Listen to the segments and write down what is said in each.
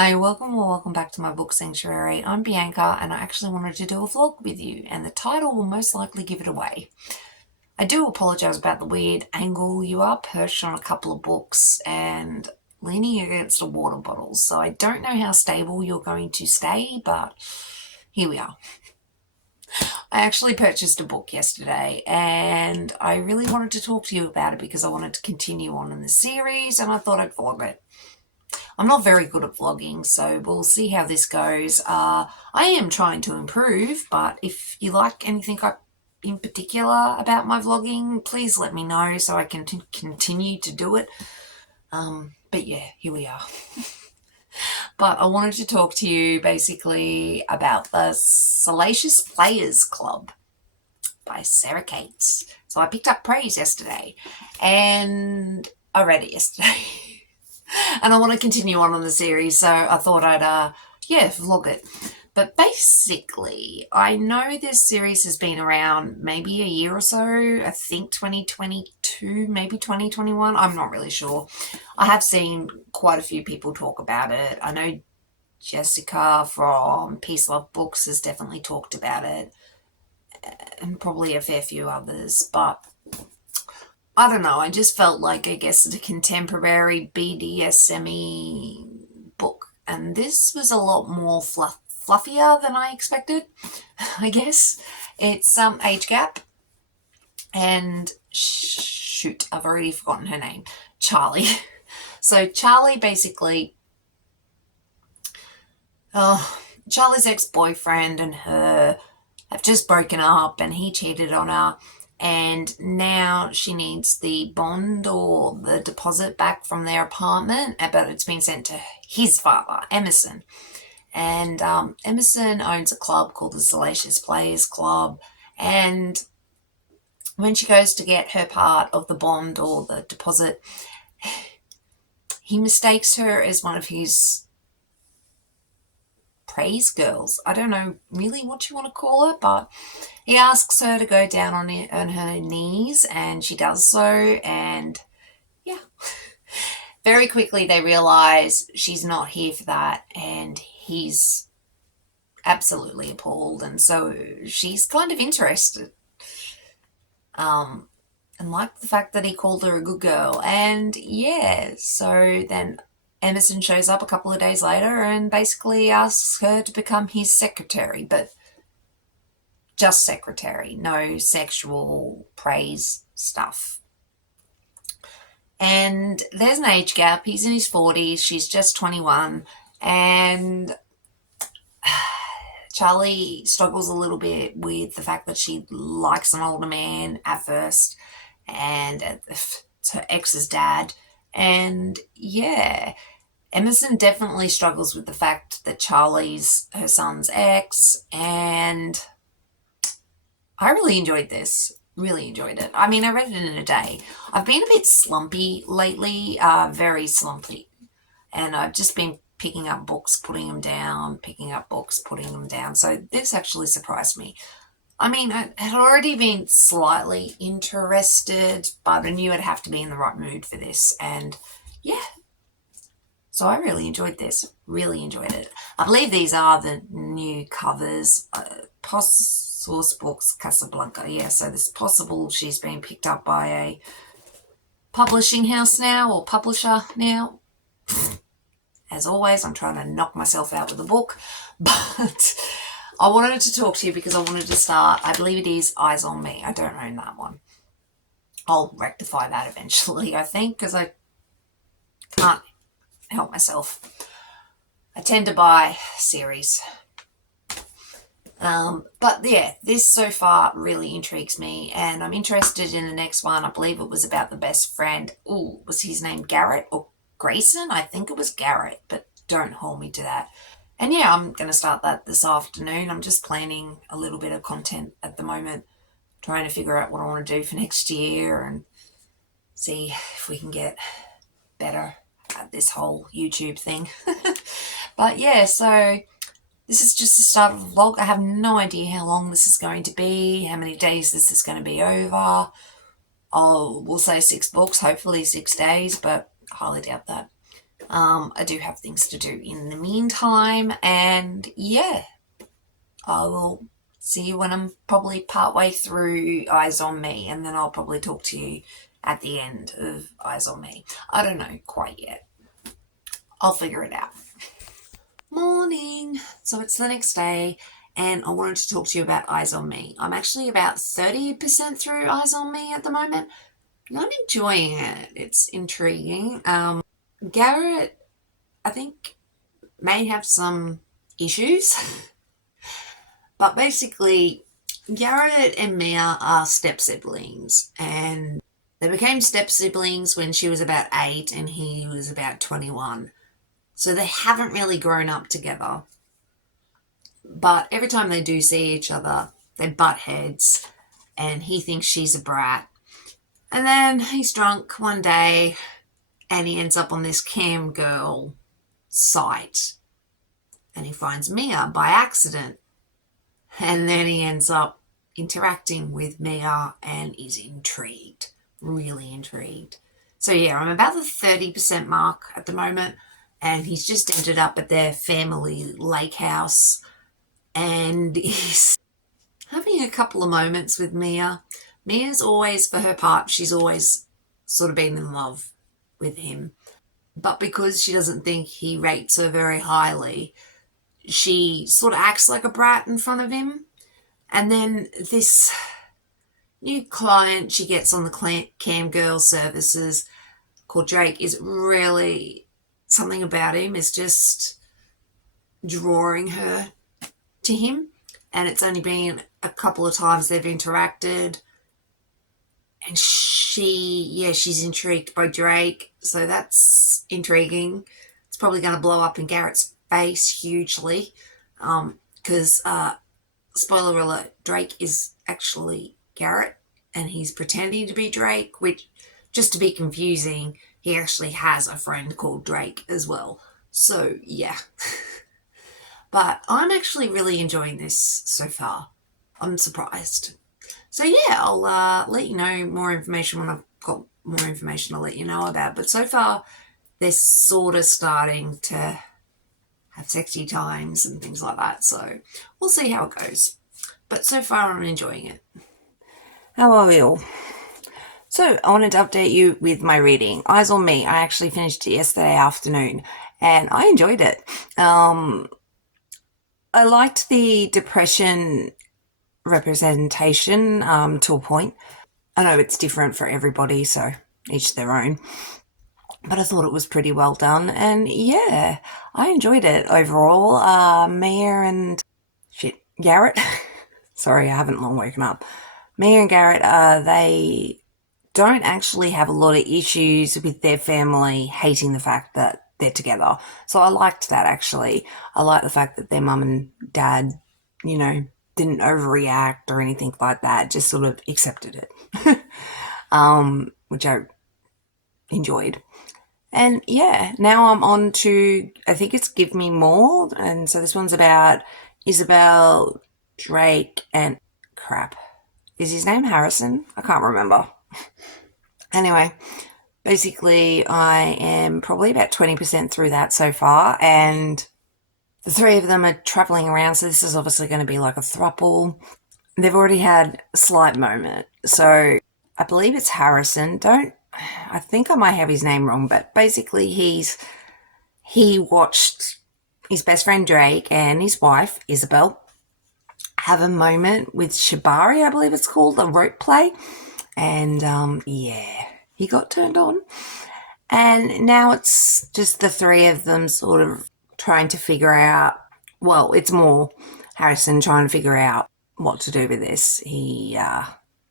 Hi, welcome or welcome back to my book sanctuary. I'm Bianca and I actually wanted to do a vlog with you, and the title will most likely give it away. I do apologise about the weird angle. You are perched on a couple of books and leaning against a water bottle, so I don't know how stable you're going to stay, but here we are. I actually purchased a book yesterday and I really wanted to talk to you about it because I wanted to continue on in the series and I thought I'd vlog it. I'm not very good at vlogging, so we'll see how this goes. I am trying to improve, but if you like anything in particular about my vlogging, please let me know so I can continue to do it. But yeah, here we are. But I wanted to talk to you basically about the Salacious Players Club by Sarah Cates. So I picked up Praise yesterday and I read it yesterday. And I want to continue on in the series, so I thought I'd, vlog it. But basically, I know this series has been around maybe a year or so. I think 2022, maybe 2021. I'm not really sure. I have seen quite a few people talk about it. I know Jessica from Peace Love Books has definitely talked about it, and probably a fair few others, but I don't know, I just felt like, I guess, a contemporary BDSM-y book. And this was a lot more fluffier than I expected, I guess. It's age gap. And shoot, I've already forgotten her name. Charlie. So Charlie basically... Charlie's ex-boyfriend and her have just broken up and he cheated on her. And now she needs the bond or the deposit back from their apartment, but it's been sent to his father, Emerson. And Emerson owns a club called the Salacious Players Club. And when she goes to get her part of the bond or the deposit, he mistakes her as one of his praise girls. I don't know really what you want to call her, but he asks her to go down on her knees, and she does so, and yeah. Very quickly they realise she's not here for that, and he's absolutely appalled, and so she's kind of interested. And liked the fact that he called her a good girl, and yeah, so then Emerson shows up a couple of days later and basically asks her to become his secretary, but just secretary, no sexual praise stuff. And there's an age gap. He's in his 40s, she's just 21, and Charlie struggles a little bit with the fact that she likes an older man at first, and it's her ex's dad. And yeah, Emerson definitely struggles with the fact that Charlie's her son's ex, and I really enjoyed this. Really enjoyed it. I mean, I read it in a day. I've been a bit slumpy lately, very slumpy. And I've just been picking up books, putting them down, picking up books, putting them down. So this actually surprised me. I mean, I had already been slightly interested, but I knew I'd have to be in the right mood for this. And yeah, so I really enjoyed this. Really enjoyed it. I believe these are the new covers. Source Books Casablanca. Yeah, so it's possible she's been picked up by a publishing house now, or publisher now. As always, I'm trying to knock myself out with a book, but I wanted to talk to you because I wanted to start, I believe it is Eyes on Me. I don't own that one. I'll rectify that eventually, I think, because I can't help myself. I tend to buy series. But yeah, this so far really intrigues me, and I'm interested in the next one. I believe it was about the best friend. Ooh, was his name Garrett or Grayson? I think it was Garrett, but don't hold me to that. And yeah, I'm going to start that this afternoon. I'm just planning a little bit of content at the moment, trying to figure out what I want to do for next year and see if we can get better at this whole YouTube thing. But yeah, so this is just the start of the vlog. I have no idea how long this is going to be, how many days this is going to be over. We'll say 6 books, hopefully 6 days, but I highly doubt that. I do have things to do in the meantime, and yeah, I will see you when I'm probably partway through Eyes on Me, and then I'll probably talk to you at the end of Eyes on Me. I don't know quite yet. I'll figure it out. Morning. So it's the next day, and I wanted to talk to you about Eyes on Me. I'm actually about 30% through Eyes on Me at the moment. I'm enjoying it. It's intriguing. Garrett, I think, may have some issues, but basically, Garrett and Mia are step siblings, and they became step siblings when she was about 8 and he was about 21. So they haven't really grown up together. But every time they do see each other, they butt heads, and he thinks she's a brat. And then he's drunk one day, and he ends up on this cam girl site, and he finds Mia by accident. And then he ends up interacting with Mia and is intrigued, really intrigued. So yeah, I'm about the 30% mark at the moment, and he's just ended up at their family lake house, and he's having a couple of moments with Mia. Mia's always, for her part, she's always sort of been in love with him. But because she doesn't think he rates her very highly, she sort of acts like a brat in front of him. And then this new client she gets on the cam girl services called Drake is really, something about him is just drawing her to him. And it's only been a couple of times they've interacted, and she's intrigued by Drake, so that's intriguing. It's probably going to blow up in Garrett's face hugely, because spoiler alert, Drake is actually Garrett, and he's pretending to be Drake, which, just to be confusing, he actually has a friend called Drake as well. So yeah. But I'm actually really enjoying this so far. I'm surprised. So yeah, I'll let you know more information when I've got more information I'll let you know about. But so far, they're sort of starting to have sexy times and things like that. So we'll see how it goes. But so far, I'm enjoying it. How are we all? So I wanted to update you with my reading. Eyes on Me. I actually finished it yesterday afternoon, and I enjoyed it. I liked the depression representation to a point. I know it's different for everybody, so each their own. But I thought it was pretty well done, and yeah, I enjoyed it overall. Mia and Garrett. Sorry, I haven't long woken up. Mia and Garrett, they don't actually have a lot of issues with their family hating the fact that they're together. So I liked that, actually. I like the fact that their mum and dad, didn't overreact or anything like that, just sort of accepted it, which I enjoyed. And yeah, now I'm on to, I think it's Give Me More. And so this one's about Isabel, Drake, and crap. Is his name Harrison? I can't remember. Anyway, basically I am probably about 20% through that so far, and the three of them are travelling around, so this is obviously going to be like a throuple. They've already had a slight moment. So I believe it's Harrison. I think I might have his name wrong, but basically he watched his best friend Drake and his wife Isabel have a moment with Shibari, I believe it's called, a rope play. And yeah, he got turned on. And now it's just the three of them sort of trying to figure out, well, it's more Harrison trying to figure out what to do with this. He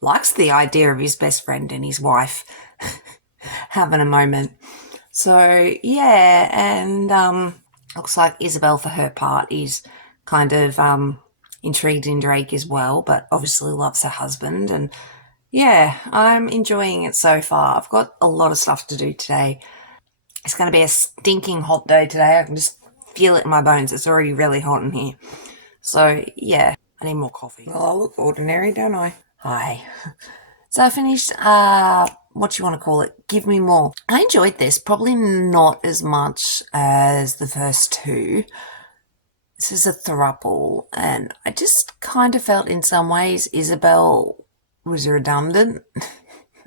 likes the idea of his best friend and his wife having a moment. So yeah, and looks like Isabel, for her part, is kind of intrigued in Drake as well, but obviously loves her husband. And yeah, I'm enjoying it so far. I've got a lot of stuff to do today. It's going to be a stinking hot day today. I can just feel it in my bones. It's already really hot in here. So yeah, I need more coffee. Well, I look ordinary, don't I? Hi. So I finished what you want to call it, give me more. I enjoyed this, probably not as much as the first two. This is a throuple, and I just kind of felt in some ways Isabel was redundant,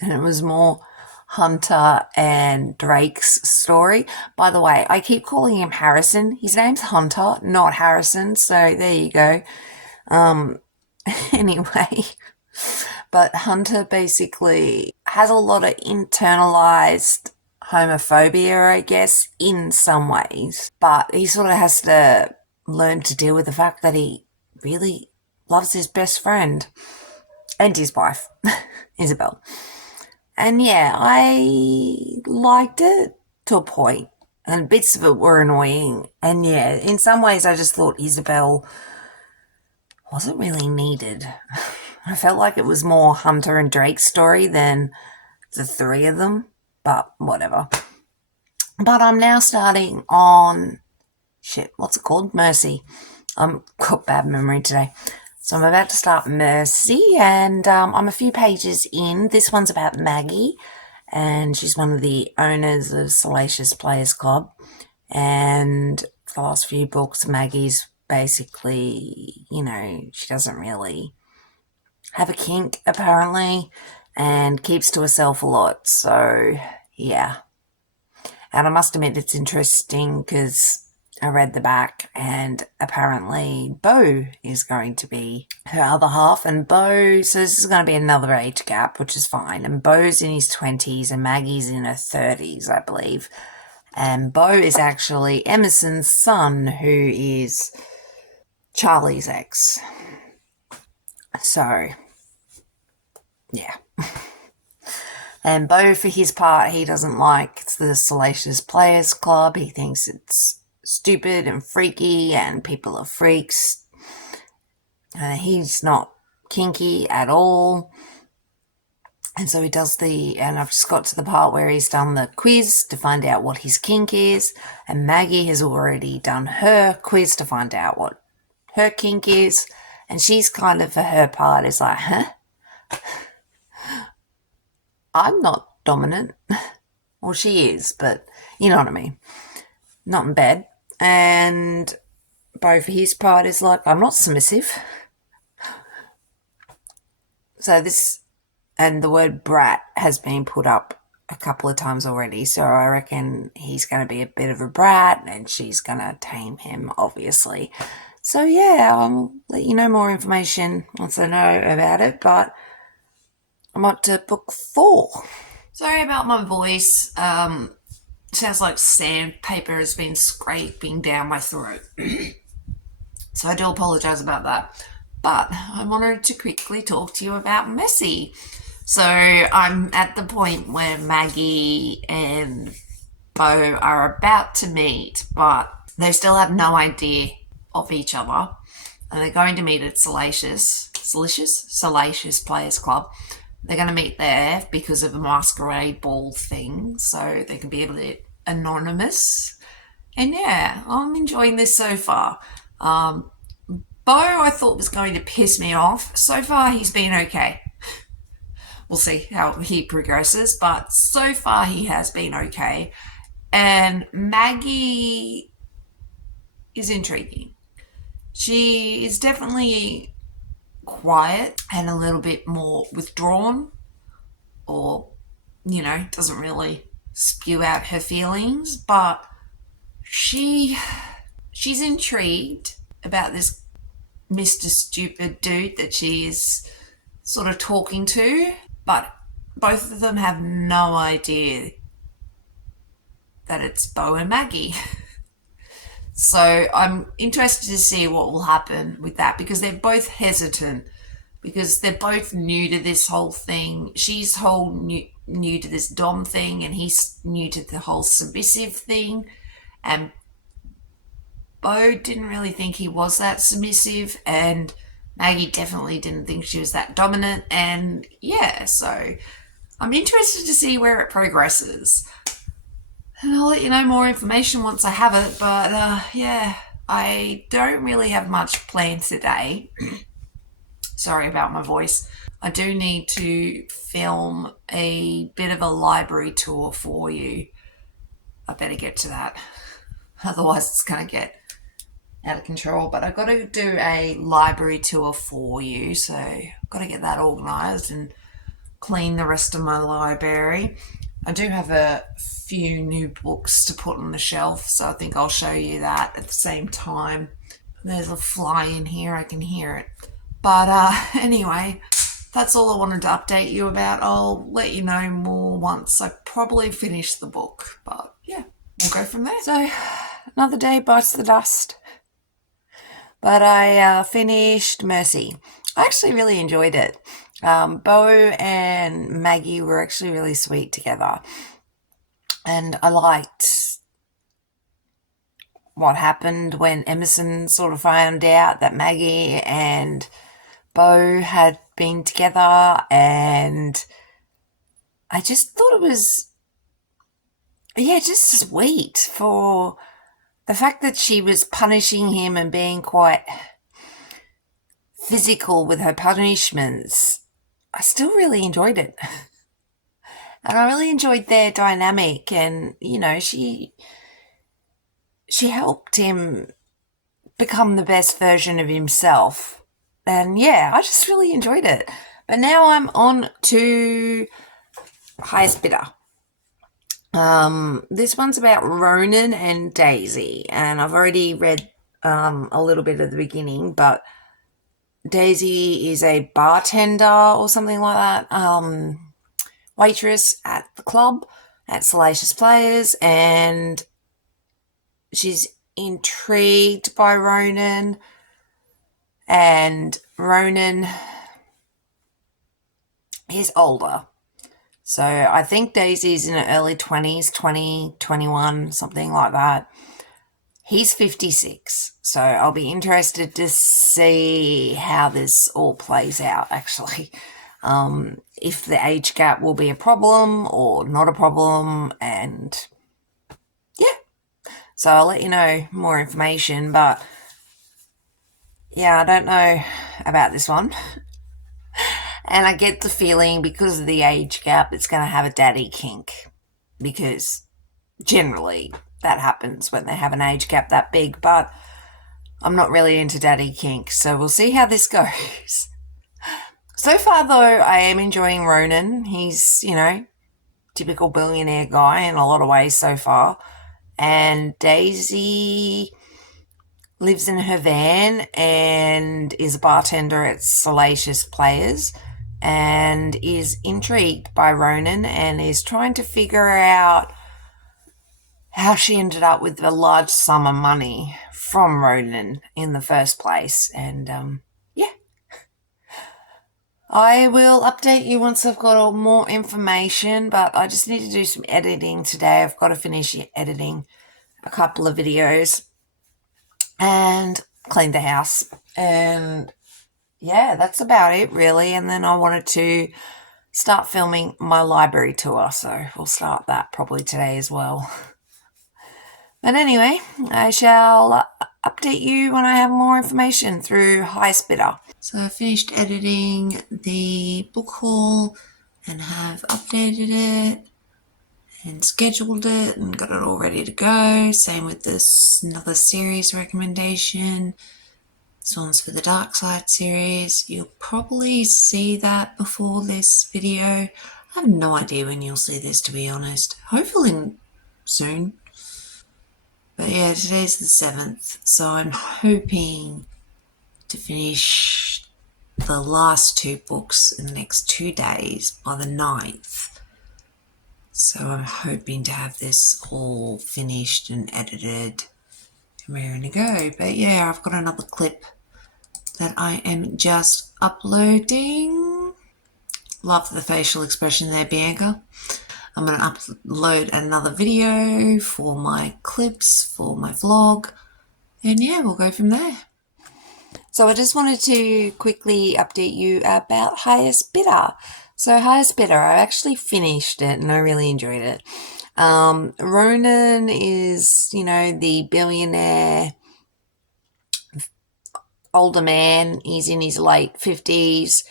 and it was more Hunter and Drake's story. By the way, I keep calling him Harrison. His name's Hunter, not Harrison, so there you go. Anyway, but Hunter basically has a lot of internalized homophobia, I guess, in some ways, but he sort of has to learn to deal with the fact that he really loves his best friend and his wife, Isabel. And yeah, I liked it to a point, and bits of it were annoying. And yeah, in some ways I just thought Isabel wasn't really needed. I felt like it was more Hunter and Drake's story than the three of them, but whatever. But I'm now starting on, what's it called? Mercy. I've got bad memory today. So I'm about to start Mercy, and I'm a few pages in. This one's about Maggie, and she's one of the owners of Salacious Players Club. And for the last few books, Maggie's basically, she doesn't really have a kink, apparently, and keeps to herself a lot. So, yeah. And I must admit it's interesting because I read the back, and apparently Beau is going to be her other half, and Beau, so this is going to be another age gap, which is fine, and Beau's in his 20s and Maggie's in her 30s, I believe, and Beau is actually Emerson's son, who is Charlie's ex. So, yeah. And Beau, for his part, he doesn't like the Salacious Players Club. He thinks it's stupid and freaky and people are freaks. He's not kinky at all. And so he does and I've just got to the part where he's done the quiz to find out what his kink is. And Maggie has already done her quiz to find out what her kink is. And she's kind of, for her part, is like, huh? I'm not dominant. Well, she is, but you know what I mean. Not in bed. And Beau, for his part, is like, I'm not submissive. So and the word brat has been put up a couple of times already, so I reckon he's going to be a bit of a brat, and she's going to tame him, obviously. So yeah, I'll let you know more information once I know about it, but I'm up to book 4. Sorry about my voice. Sounds like sandpaper has been scraping down my throat. So I do apologise about that. But I wanted to quickly talk to you about Mercy. So I'm at the point where Maggie and Beau are about to meet, but they still have no idea of each other. And they're going to meet at Salacious Players Club. They're going to meet there because of a masquerade ball thing, so they can be a bit anonymous. And yeah, I'm enjoying this so far. Beau, I thought, was going to piss me off. So far, he's been okay. We'll see how he progresses, but so far he has been okay. And Maggie is intriguing. She is definitely quiet and a little bit more withdrawn, or, doesn't really spew out her feelings, but she's intrigued about this Mr. Stupid dude that she is sort of talking to, but both of them have no idea that it's Beau and Maggie. So I'm interested to see what will happen with that, because they're both hesitant, because they're both new to this whole thing. She's new to this dom thing, and he's new to the whole submissive thing. And Beau didn't really think he was that submissive, and Maggie definitely didn't think she was that dominant. And yeah, so I'm interested to see where it progresses. And I'll let you know more information once I have it. But yeah, I don't really have much planned today. Sorry about my voice. I do need to film a bit of a library tour for you. I better get to that. Otherwise, it's going to get out of control. But I've got to do a library tour for you. So I've got to get that organised and clean the rest of my library. I do have a few new books to put on the shelf, so I think I'll show you that at the same time. There's a fly in here, I can hear it. But anyway, that's all I wanted to update you about. I'll let you know more once I probably finish the book. But yeah, we'll go from there. So, another day bites the dust. But I finished Mercy. I actually really enjoyed it. Bo and Maggie were actually really sweet together. And I liked what happened when Emerson sort of found out that Maggie and Bo had been together, and I just thought it was, just sweet for the fact that she was punishing him and being quite physical with her punishments. I still really enjoyed it. And I really enjoyed their dynamic, and, she helped him become the best version of himself. And yeah, I just really enjoyed it. But now I'm on to Highest Bidder. This one's about Ronan and Daisy, and I've already read a little bit at the beginning, but Daisy is a bartender or something like that, waitress at the club at Salacious Players, and she's intrigued by Ronan, and Ronan is older. So I think Daisy's in her early 20s, 20, 21, something like that. He's 56, so I'll be interested to see how this all plays out, actually. If the age gap will be a problem or not a problem, and yeah. So I'll let you know more information, but yeah, I don't know about this one. And I get the feeling because of the age gap, it's going to have a daddy kink, because generally that happens when they have an age gap that big, but I'm not really into daddy kink, so we'll see how this goes. So far, though, I am enjoying Ronan. He's, typical billionaire guy in a lot of ways so far. And Daisy lives in her van and is a bartender at Salacious Players, and is intrigued by Ronan and is trying to figure out how she ended up with a large sum of money from Ronan in the first place. And yeah, I will update you once I've got more information, but I just need to do some editing today. I've got to finish editing a couple of videos and clean the house, and yeah, that's about it really. And then I wanted to start filming my library tour, so we'll start that probably today as well. But anyway, I shall update you when I have more information through Highest Bidder. So I finished editing the book haul and have updated it and scheduled it and got it all ready to go. Same with this another series recommendation. This one's for the Dark Side series. You'll probably see that before this video. I have no idea when you'll see this, to be honest. Hopefully soon. But yeah, today's the 7th, so I'm hoping to finish the last 2 books in the next 2 days by the 9th. So I'm hoping to have this all finished and edited and ready to go. But yeah, I've got another clip that I am just uploading. Love the facial expression there, Bianca. I'm going to upload another video for my clips, for my vlog, and yeah, we'll go from there. So I just wanted to quickly update you about Highest Bidder. So Highest Bidder, I actually finished it and I really enjoyed it. Ronan is, the billionaire older man. He's in his late 50s.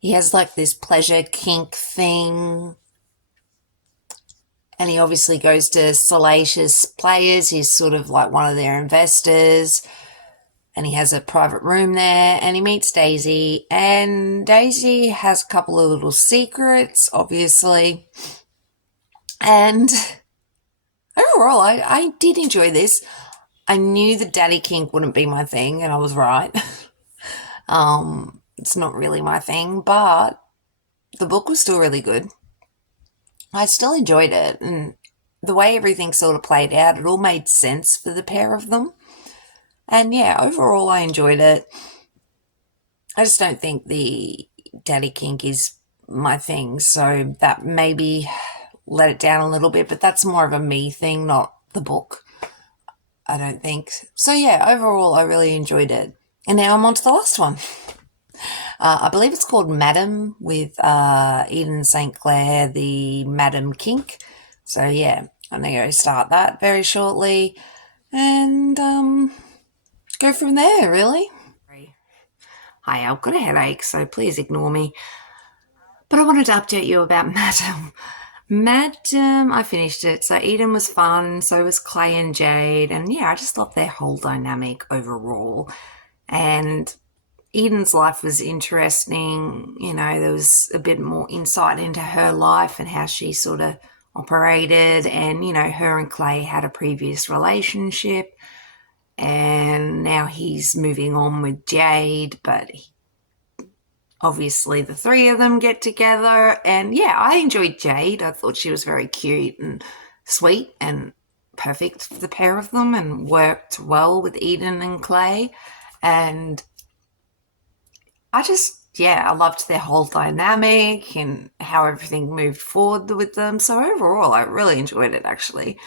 He has like this pleasure kink thing. And he obviously goes to Salacious Players. He's sort of like one of their investors. And he has a private room there. And he meets Daisy. And Daisy has a couple of little secrets, obviously. And overall, I did enjoy this. I knew the daddy kink wouldn't be my thing, and I was right. It's not really my thing, but the book was still really good. I still enjoyed it, and the way everything sort of played out, it all made sense for the pair of them. And yeah, overall, I enjoyed it. I just don't think the daddy kink is my thing, so that maybe let it down a little bit, but that's more of a me thing, not the book, I don't think. So yeah, overall, I really enjoyed it. And now I'm on to the last one. I believe it's called Madam, with Eden St. Clair, the Madam Kink. So yeah, I'm going to go start that very shortly and go from there, really. Hi, I've got a headache, so please ignore me. But I wanted to update you about Madam. Madam, I finished it. So Eden was fun, so was Clay and Jade. And yeah, I just loved their whole dynamic overall. And Eden's life was interesting. You know, there was a bit more insight into her life and how she sort of operated. And, you know, her and Clay had a previous relationship. And now he's moving on with Jade. But obviously the three of them get together. And yeah, I enjoyed Jade. I thought she was very cute and sweet and perfect for the pair of them and worked well with Eden and Clay. And I loved their whole dynamic and how everything moved forward with them. So overall, I really enjoyed it, actually.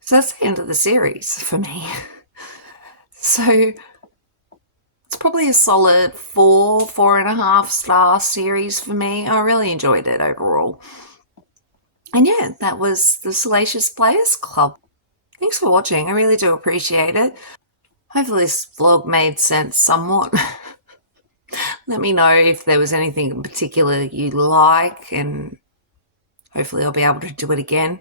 So that's the end of the series for me. So it's probably a solid 4.5 star series for me. I really enjoyed it overall. And yeah, that was the Salacious Players Club. Thanks for watching. I really do appreciate it. Hopefully this vlog made sense somewhat. Let me know if there was anything in particular you like, and hopefully I'll be able to do it again.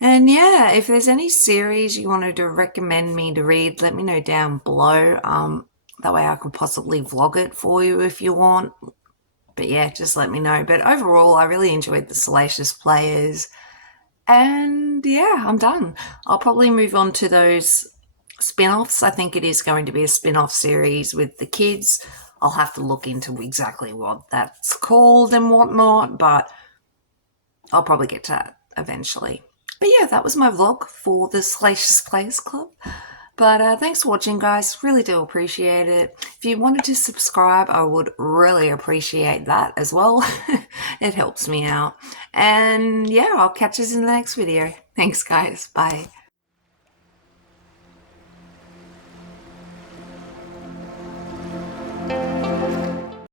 And yeah, if there's any series you wanted to recommend me to read, let me know down below. That way I could possibly vlog it for you if you want. But yeah, just let me know. But overall, I really enjoyed the Salacious Players. And yeah, I'm done. I'll probably move on to those spin-offs. I think it is going to be a spin-off series with the kids. I'll have to look into exactly what that's called and whatnot, but I'll probably get to that eventually. But yeah, that was my vlog for the Salacious Players Club. But thanks for watching, guys. Really do appreciate it. If you wanted to subscribe, I would really appreciate that as well. It helps me out. And yeah, I'll catch you in the next video. Thanks, guys. Bye.